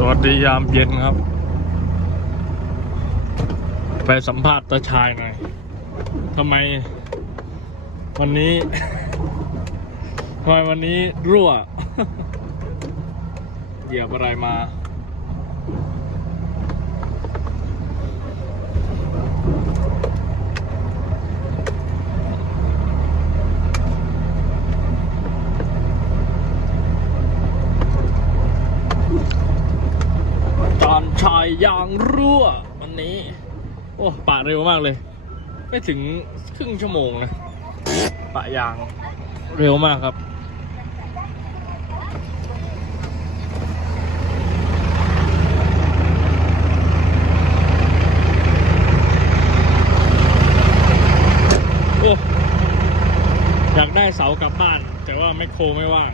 สวัสดียามเย็นครับ ไปสัมภาษณ์ตาชายหน่อยทำไม วันนี้ทำไมวันนี้รั่ว เหยียบอะไรมา จานชายยา งรั่ววันนี้ โอ้ปะเร็วมากเลย ไม่ถึงครึ่งชั่วโมงนะปะยางเร็วมากครับโอ้อยากได้เสากลับบ้าน แต่ว่าแมคโครไม่ว่าง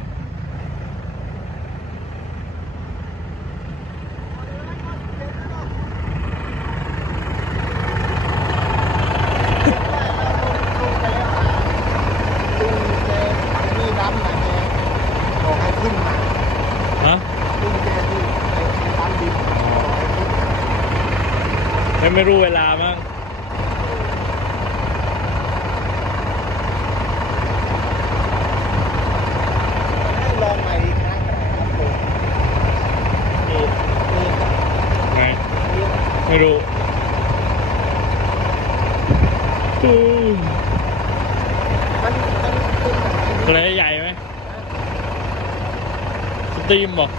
นี่ดำนะแกบอกให้ขึ้นมา ฮะ ขึ้นแกที่ไอ้ดำดินบอกให้ขึ้นมา ไม่ไม่รู้เวลามั้งให้ลองใหม่อีกครั้งก็ได้ครับผมนี่นี่ครับไงนี่ไม่รู้อืมมันมันขึ้นมาอะไรใหญ่ไหมสตรีมบอก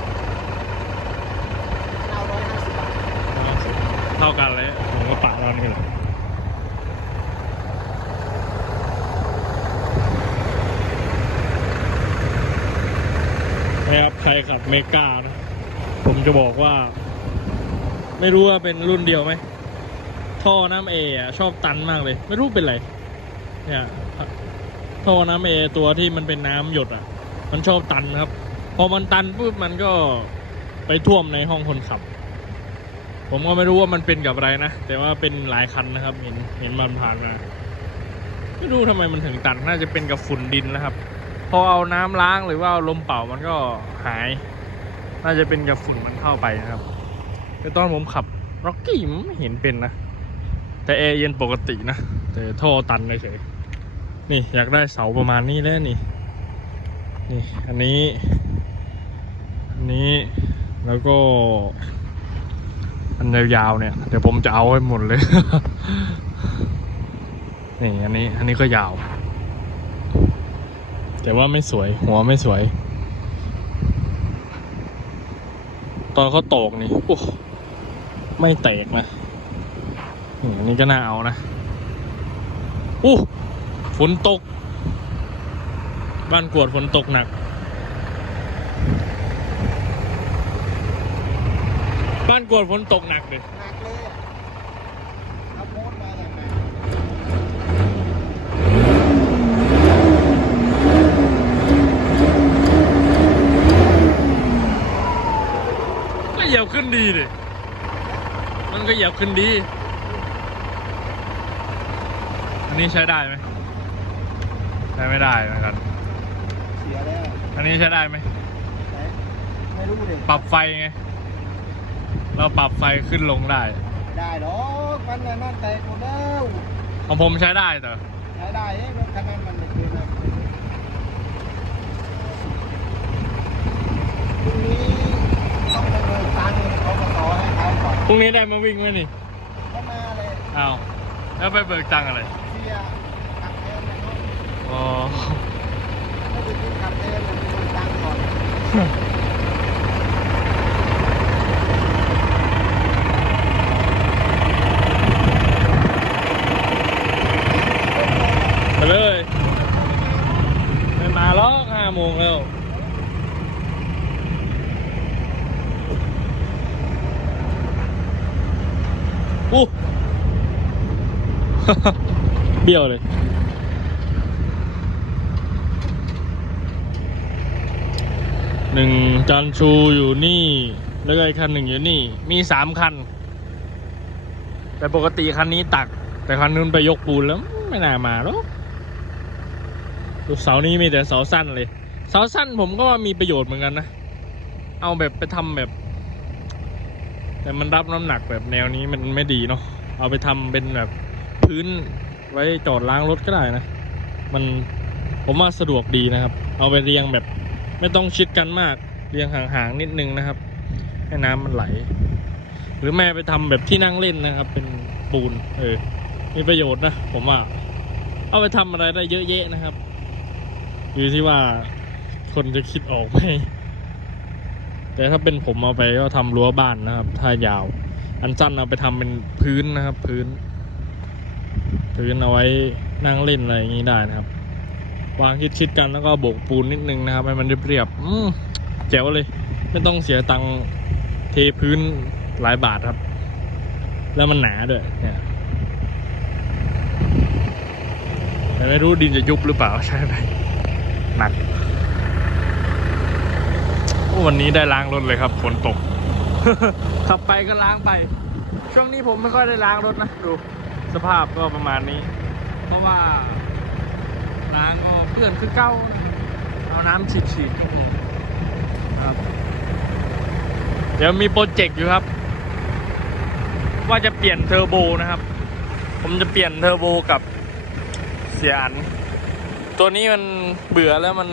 เก้าร้อยห้าสิบบาท เท่ากันเลยผมก็ปะรอนกันเลยนะครับใครขับเมกานะ ผมจะบอกว่า ไม่รู้ว่าเป็นรุ่นเดียวไหม ท่อน้ำเออะชอบตันมากเลย ไม่รู้เป็นไร เนี่ย ท่อน้ำเอตัวที่มันเป็นน้ำหยดอะ มันชอบตันครับ พอมันตันปุ๊บมันก็ไปท่วมในห้องคนขับ ผมก็ไม่รู้ว่ามันเป็นกับอะไรนะ แต่ว่าเป็นหลายคันนะครับ เห็นเห็นมันผ่านมาไม่รู้ทำไมมันถึงตันน่าจะเป็นกับฝุ่นดินนะครับ พอเอาน้ำล้างหรือว่าเอาลมเป่ามันก็หาย น่าจะเป็นกับฝุ่นมันเข้าไปนะครับ แต่ตอนผมขับร็อกกี้ไม่เห็นเป็นนะ แต่แอร์เย็นปกตินะ แต่ท่อตันเฉยนี่อยากได้เสาประมาณนี้แล้วนี่ นี่อันนี้ อันนี้แล้วก็ อันยาวๆเนี่ย เดี๋ยวผมจะเอาให้หมดเลย นี่อันนี้ อันนี้ก็ยาว แต่ว่าไม่สวย หัวไม่สวย ตอนเขาตกนี่โอ้ไม่แตกนะนี่อันนี้ก็น่าเอานะอู้ฝนตก บ้านกวดฝนตกหนัก บ้านกวดฝนตกหนักเลยหนักเลยอะเอาโพสต์มาอย่างไรก็เหยียบขึ้นดีดิมันก็เหยียบขึ้นดี อันนี้ใช้ได้ไหมใช้ไม่ได้เหมือนกันเสียแล้วอันนี้ใช้ได้ไหมไหนไม่รู้เลยปรับไฟไง เราปรับไฟขึ้นลงได้ไม่ได้หรอกมันน่ะนั่นแตกหมดแล้วของผมใช้ได้แต่ใช้ได้เอ๊ะรถคันนั้นมันไม่เคยนะพรุ่งนี้ต้องไปเบิกตังค์เขามาต่อให้เขาก่อนพรุ่งนี้ได้มาวิ่งไหมนี่เขามาเลยอ้าวแล้วไปเบิกตังค์อะไรเสียขับเองเลยเนาะอ๋อ ไม่ได้กินขับเองเลยไปเบิกตังค์ก่อน ไปเลยไม่มาหรอกห้าโมงแล้ว อู้ เบี้ยวเลย หนึ่งจันชูอยู่นี่ แล้วก็อีกคันหนึ่งอยู่นี่ มีสามคัน แต่ปกติคันนี้ตัก แต่คันนู้นไปยกปูนแล้ว ไม่น่ามาหรอกดูเสานี้มีแต่เสาสั้นเลย เสาสั้นผมก็ว่ามีประโยชน์เหมือนกันนะ เอาแบบไปทำแบบ แต่มันรับน้ำหนักแบบแนวนี้มันไม่ดีเนาะเอาไปทำเป็นแบบพื้นไว้จอดล้างรถก็ได้นะ มันผมว่าสะดวกดีนะครับ เอาไปเรียงแบบไม่ต้องชิดกันมากเรียงห่างๆนิดนึงนะครับ ให้น้ำมันไหล หรือแม่ไปทำแบบที่นั่งเล่นนะครับ เป็นปูน เออ มีประโยชน์นะผมว่า เอาไปทำอะไรได้เยอะแยะนะครับ อยู่ที่ว่าคนจะคิดออกไหม แต่ถ้าเป็นผมเอาไปก็ทำรั้วบ้านนะครับ ถ้ายาว อันสั้นเอาไปทำเป็นพื้นนะครับ พื้น พื้นเอาไว้นั่งเล่นอะไรอย่างนี้ได้นะครับ วางชิดๆกันแล้วก็โบกปูนนิดนึงนะครับ ให้มันเรียบๆอืมแจ๋วเลย ไม่ต้องเสียตังค์เทพื้นหลายบาทครับ แล้วมันหนาด้วยเนี่ยแต่ไม่รู้ดินจะยุบหรือเปล่าใช่ไหมหนัก วันนี้ได้ล้างรถเลยครับฝนตก ขับไปก็ล้างไป ช่วงนี้ผมไม่ค่อยได้ล้างรถนะดูสภาพก็ประมาณนี้ เพราะว่าล้างก็เปื้อนคือเก้าเอาน้ำฉีดๆก็พอครับ เดี๋ยวมีโปรเจกต์อยู่ครับ ว่าจะเปลี่ยนเทอร์โบนะครับ ผมจะเปลี่ยนเทอร์โบกับเสียอัน ตัวนี้มันเบื่อแล้วมัน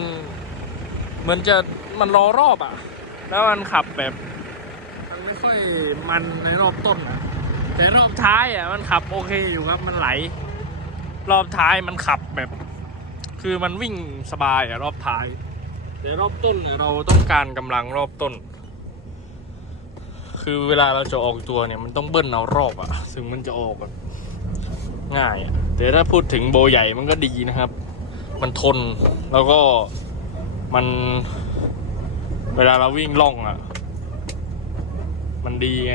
เหมือนจะ มันรอรอบอะ่ะ แล้วมันขับแบบ มันไม่ค่อยมันในรอบต้นอะแต่รอบท้ายอะ มันขับโอเคอยู่ครับ มันไหล รอบท้ายมันขับแบบ คือมันวิ่งสบายอะ รอบท้าย แต่รอบต้นเนี่ยเราต้องการกำลังรอบต้น คือเวลาเราจะออกตัวเนี่ย มันต้องเบิ้ลเอารอบอะถึงมันจะออกแบบง่ายอะแต่ถ้าพูดถึงโบใหญ่มันก็ดีนะครับ มันทนแล้วก็มัน เวลาเราวิ่งล่องอะมันดีไง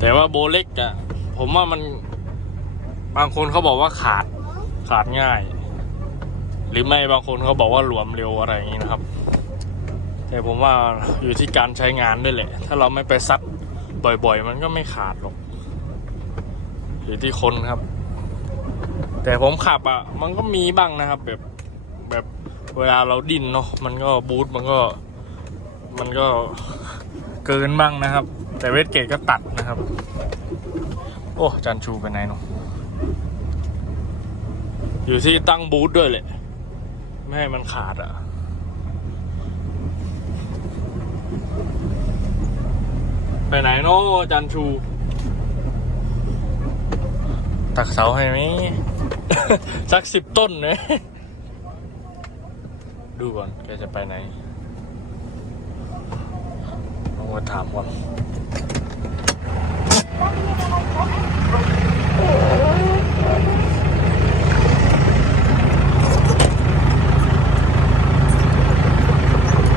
แต่ว่าโบเล็กอะ ผมว่ามันบางคนเขาบอกว่าขาดขาดง่าย หรือไม่บางคนเขาบอกว่าหลวมเร็วอะไรอย่างนี้นะครับ แต่ผมว่าอยู่ที่การใช้งานด้วยแหละ ถ้าเราไม่ไปซัดบ่อยๆ มันก็ไม่ขาดหรอกอยู่ที่คนครับ แต่ผมขับอะ มันก็มีบ้างนะครับ แบบแบบเวลาเราดิ้นเนาะมันก็บูทมันก็ มันก็เกินบ้างนะครับ แต่เวทเกตก็ตัดนะครับ โอ้จันชูไปไหนเนาะอยู่ที่ตั้งบูทด้วยแหละไม่ให้มันขาดอะไปไหนเนาะจันชู ตักเสาให้ไหม สักสิบต้นเลยดูก่อนแกจะไปไหนลองมาถามก่อน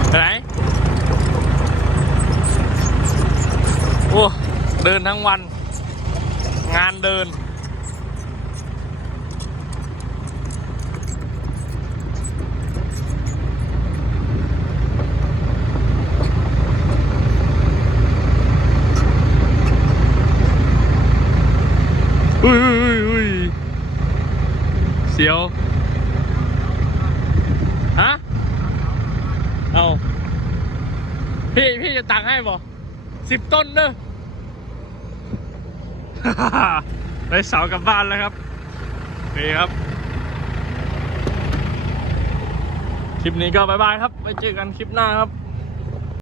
ไปไหน โอ้ เดินทั้งวัน งานเดิน อุ้ยอุ้ยอุ้ยอุ้ยเสียว ฮะ เอา พี่ พี่จะตังค์ให้บ่สิบต้นเนอะได้เสากลับบ้านแล้วครับนี่ครับ คลิปนี้ก็บายบายครับ ไว้เจอกันคลิปหน้าครับ